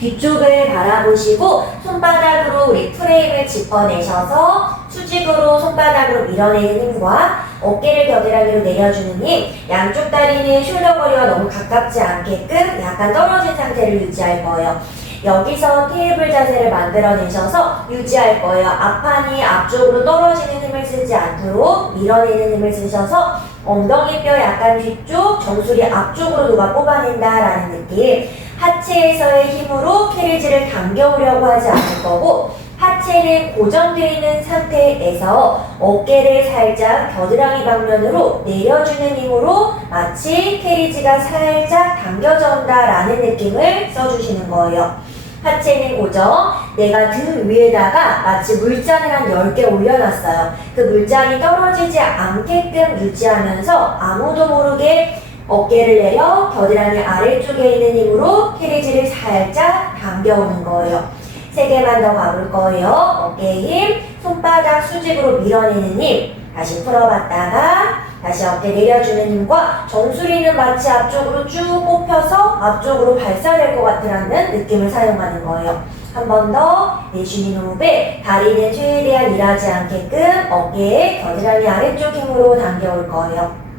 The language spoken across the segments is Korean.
뒤쪽을 바라보시고 손바닥으로 우리 프레임을 짚어내셔서 수직으로 손바닥으로 밀어내는 힘과 어깨를 겨드랑이로 내려주는 힘 양쪽 다리는 숄더 거리와 너무 가깝지 않게끔 약간 떨어진 상태를 유지할 거예요. 여기서 테이블 자세를 만들어내셔서 유지할 거예요. 앞판이 앞쪽으로 떨어지는 힘을 쓰지 않도록 밀어내는 힘을 쓰셔서 엉덩이 뼈 약간 뒤쪽, 정수리 앞쪽으로 누가 뽑아낸다라는 느낌. 하체에서의 힘으로 캐리지를 당겨오려고 하지 않을 거고 하체는 고정되어 있는 상태에서 어깨를 살짝 겨드랑이 방면으로 내려주는 힘으로 마치 캐리지가 살짝 당겨져 온다라는 느낌을 써주시는 거예요. 하체는 고정, 내가 등 위에다가 마치 물잔을 한 10개 올려놨어요. 그 물잔이 떨어지지 않게끔 유지하면서 아무도 모르게 어깨를 내려 겨드랑이 아래쪽에 있는 힘으로 캐리지를 살짝 당겨오는 거예요. 세 개만 더 가볼 거예요. 어깨 힘, 손바닥 수직으로 밀어내는 힘. 다시 풀어봤다가 다시 어깨 내려주는 힘과 정수리는 마치 앞쪽으로 쭉 뽑혀서 앞쪽으로 발사될 것 같으라는 느낌을 사용하는 거예요. 한 번 더 내쉬는 호흡에 다리는 최대한 일하지 않게끔 어깨에 겨드랑이 아래쪽 힘으로 당겨올 거예요.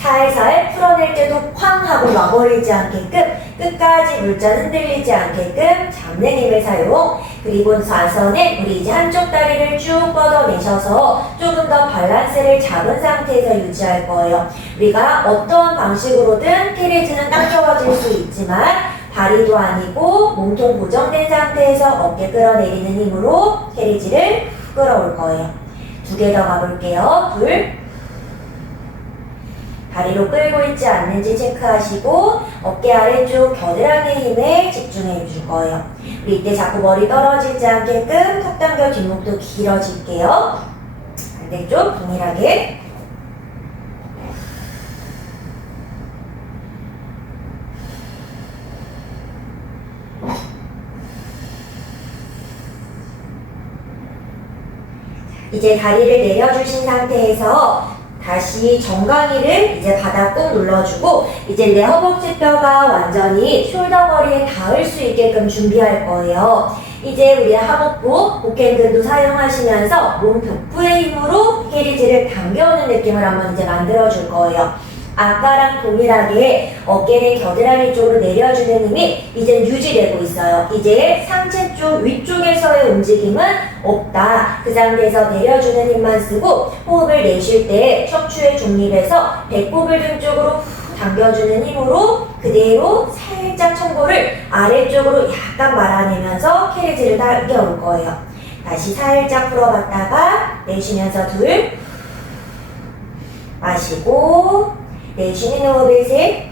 살살 풀어낼 때도 쾅 하고 놔버리지 않게끔 끝까지 물잔 흔들리지 않게끔 잡는 힘을 사용 그리고 좌선에 우리 이제 한쪽 다리를 쭉 뻗어내셔서 조금 더 밸런스를 잡은 상태에서 유지할 거예요. 우리가 어떠한 방식으로든 캐리지는 당겨워질 수 있지만 다리도 아니고 몸통 고정된 상태에서 어깨 끌어내리는 힘으로 캐리지를 끌어올 거예요. 두 개 더 가볼게요. 둘 다리로 끌고 있지 않는지 체크하시고 어깨 아래 쪽 겨드랑이 힘에 집중해 줄 거예요. 우리 이때 자꾸 머리 떨어지지 않게끔 턱 당겨 뒷목도 길어질게요. 반대쪽 동일하게 이제 다리를 내려주신 상태에서 다시 정강이를 이제 바닥 꾹 눌러주고 이제 내 허벅지 뼈가 완전히 숄더 거리에 닿을 수 있게끔 준비할 거예요. 이제 우리 하복부, 복행근도 사용하시면서 몸 벽부의 힘으로 캐리지를 당겨오는 느낌을 한번 이제 만들어 줄 거예요. 아까랑 동일하게 어깨를 겨드랑이 쪽으로 내려주는 힘이 이제 유지되고 있어요. 이제 상체 쪽 위쪽에서의 움직임은 없다. 그 상태에서 내려주는 힘만 쓰고 호흡을 내쉴 때 척추에 중립해서 배꼽을 등 쪽으로 후 당겨주는 힘으로 그대로 살짝 청고를 아래쪽으로 약간 말아내면서 캐리지를 당겨올 거예요. 다시 살짝 풀어봤다가 내쉬면서 둘 마시고 내쉬는 호흡에 셋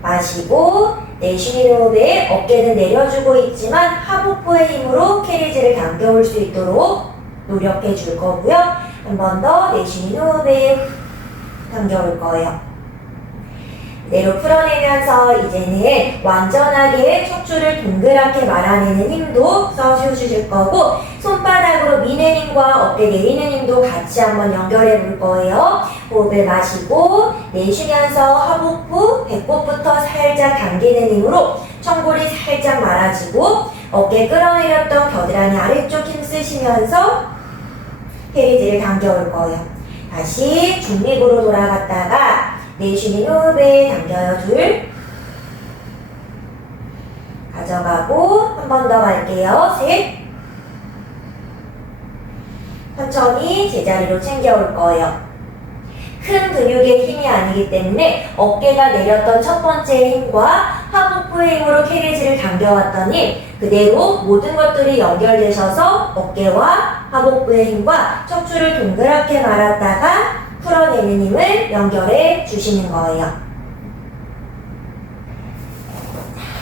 마시고 내쉬는 호흡에 어깨는 내려주고 있지만 하복부의 힘으로 캐리지를 당겨올 수 있도록 노력해 줄 거고요. 한 번 더 내쉬는 호흡에 당겨올 거예요. 내로 풀어내면서 이제는 완전하게 척추를 동그랗게 말아내는 힘도 써주실 거고 손바닥으로 미는 힘과 어깨 내리는 힘도 같이 한번 연결해 볼 거예요. 호흡을 마시고 내쉬면서 하복부, 배꼽부터 살짝 당기는 힘으로 청골이 살짝 말아지고 어깨 끌어내렸던 겨드랑이 아래쪽 힘 쓰시면서 페리지를 당겨올 거예요. 다시 중립으로 돌아갔다가 내쉬는 호흡에 당겨요. 둘. 가져가고 한 번 더 갈게요. 셋. 천천히 제자리로 챙겨올 거예요. 큰 근육의 힘이 아니기 때문에 어깨가 내렸던 첫 번째 힘과 하복부의 힘으로 캐리지를 당겨왔던 힘 그대로 모든 것들이 연결되셔서 어깨와 하복부의 힘과 척추를 동그랗게 말았다가 풀어내는 힘을 연결해 주시는 거예요.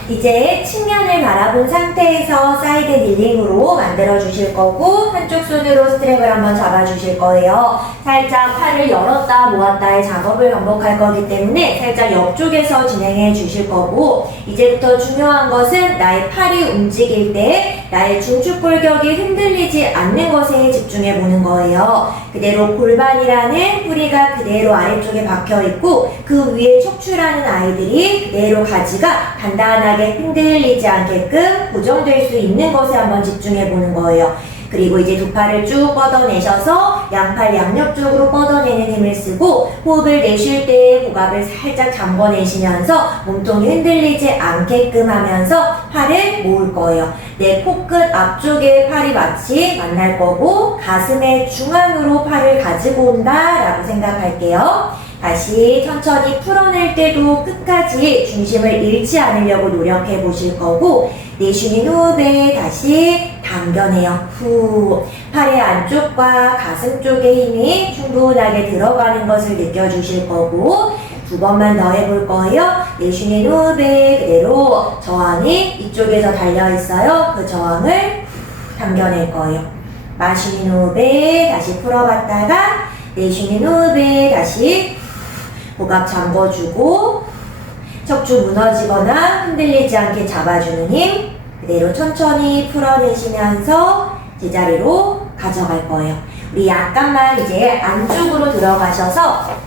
이제 측면을 바라본 상태에서 사이드 닐링으로 만들어 주실 거고 한쪽 손으로 스트랩을 한번 잡아 주실 거예요. 살짝 팔을 열었다 모았다의 작업을 반복할 거기 때문에 살짝 옆쪽에서 진행해 주실 거고 이제부터 중요한 것은 나의 팔이 움직일 때 나의 중축골격이 흔들리지 않는 것에 집중해 보는 거예요. 그대로 골반이라는 뿌리가 그대로 아래쪽에 박혀 있고 그 위에 척추라는 아이들이 그대로 가지가 단단하게 흔들리지 않게끔 고정될 수 있는 것에 한번 집중해 보는 거예요. 그리고 이제 두 팔을 쭉 뻗어내셔서 양팔 양옆 쪽으로 뻗어내는 힘을 쓰고 호흡을 내쉴 때 고갑을 살짝 잠궈내시면서 몸통이 흔들리지 않게끔 하면서 팔을 모을 거예요. 내 코끝 앞쪽에 팔이 마치 만날 거고 가슴의 중앙으로 팔을 가지고 온다라고 생각할게요. 다시 천천히 풀어낼 때도 끝까지 중심을 잃지 않으려고 노력해 보실 거고 내쉬는 호흡에 다시 당겨내요. 후. 팔의 안쪽과 가슴 쪽에 힘이 충분하게 들어가는 것을 느껴주실 거고 두 번만 더 해볼 거예요. 내쉬는 호흡에 그대로 저항이 이쪽에서 달려 있어요. 그 저항을 후, 당겨낼 거예요. 마시는 호흡에 다시 풀어봤다가 내쉬는 호흡에 다시 고갑 잠궈주고 척추 무너지거나 흔들리지 않게 잡아주는 힘 그대로 천천히 풀어내시면서 제자리로 가져갈 거예요. 우리 약간만 이제 안쪽으로 들어가셔서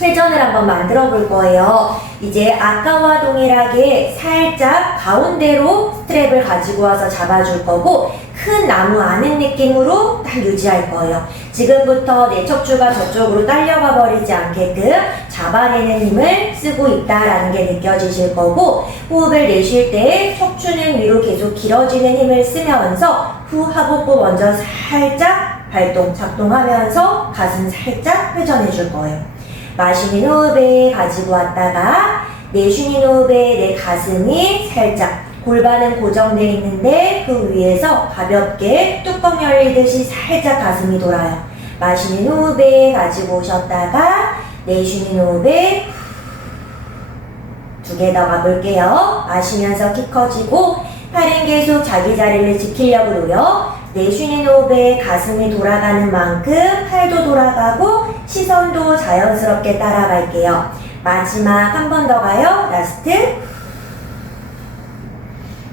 회전을 한번 만들어 볼 거예요. 이제 아까와 동일하게 살짝 가운데로 스트랩을 가지고 와서 잡아줄 거고 큰 나무 아는 느낌으로 딱 유지할 거예요. 지금부터 내 척추가 저쪽으로 딸려가 버리지 않게끔 잡아내는 힘을 쓰고 있다라는 게 느껴지실 거고 호흡을 내쉴 때 척추는 위로 계속 길어지는 힘을 쓰면서 후 하복부 먼저 살짝 발동 작동하면서 가슴 살짝 회전해 줄 거예요. 마시는 호흡에 가지고 왔다가 내쉬는 호흡에 내 가슴이 살짝 골반은 고정되어 있는데 그 위에서 가볍게 뚜껑 열리듯이 살짝 가슴이 돌아요. 마시는 호흡에 가지고 오셨다가 내쉬는 호흡에 두 개 더 가볼게요. 마시면서 키 커지고 팔은 계속 자기 자리를 지키려고 노력. 내쉬는 호흡에 가슴이 돌아가는 만큼 팔도 돌아가고 시선도 자연스럽게 따라갈게요. 마지막 한 번 더 가요. 라스트.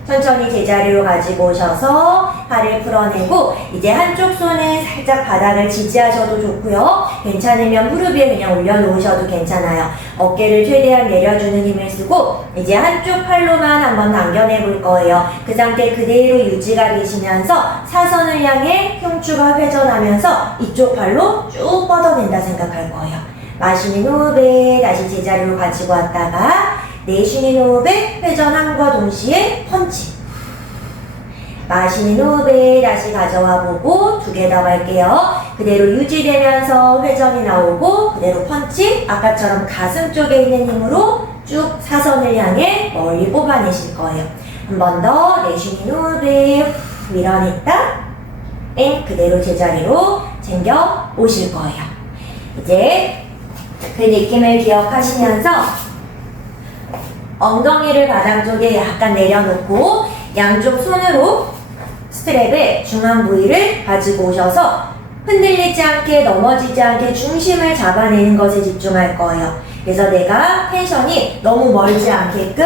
천천히 제자리로 가지고 오셔서 팔을 풀어내고 이제 한쪽 손은 살짝 바닥을 지지하셔도 좋고요. 괜찮으면 무릎 위에 그냥 올려놓으셔도 괜찮아요. 어깨를 최대한 내려주는 힘을 쓰고 이제 한쪽 팔로만 한번 당겨내 볼 거예요. 그 상태 그대로 유지가 되시면서 사선을 향해 흉추가 회전하면서 이쪽 팔로 쭉 뻗어 낸다 생각할 거예요. 마시는 호흡에 다시 제자리로 가지고 왔다가 내쉬는 호흡에 회전함과 동시에 펀치. 마시는 호흡에 다시 가져와 보고 두 개더 갈게요. 그대로 유지되면서 회전이 나오고 그대로 펀치. 아까처럼 가슴 쪽에 있는 힘으로 쭉 사선을 향해 멀리 뽑아내실 거예요. 한 번 더 내쉬는 호흡에 밀어냈다. 땡 그대로 제자리로 챙겨 오실 거예요. 이제 그 느낌을 기억하시면서 엉덩이를 바닥 쪽에 약간 내려놓고 양쪽 손으로 스트랩의 중앙 부위를 가지고 오셔서 흔들리지 않게 넘어지지 않게 중심을 잡아내는 것에 집중할 거예요. 그래서 내가 텐션이 너무 멀지 않게끔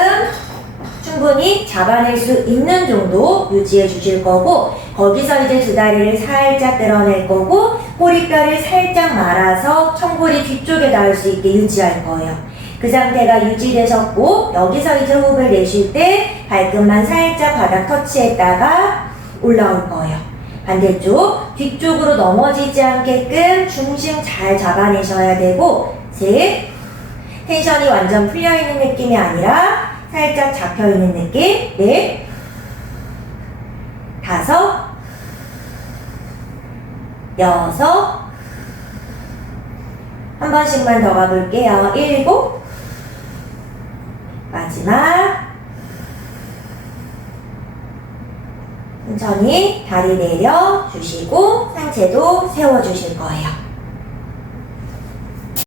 충분히 잡아낼 수 있는 정도 유지해 주실 거고 거기서 이제 두 다리를 살짝 늘어낼 거고 꼬리뼈를 살짝 말아서 청골이 뒤쪽에 닿을 수 있게 유지할 거예요. 그 상태가 유지되셨고 여기서 이제 호흡을 내쉴 때 발끝만 살짝 바닥 터치했다가 올라올 거예요. 반대쪽 뒤쪽으로 넘어지지 않게끔 중심 잘 잡아내셔야 되고 셋 텐션이 완전 풀려 있는 느낌이 아니라 살짝 잡혀있는 느낌? 넷 다섯. 여섯. 한 번씩만 더 가볼게요. 일곱. 마지막. 천천히 다리 내려 주시고 상체도 세워 주실 거예요.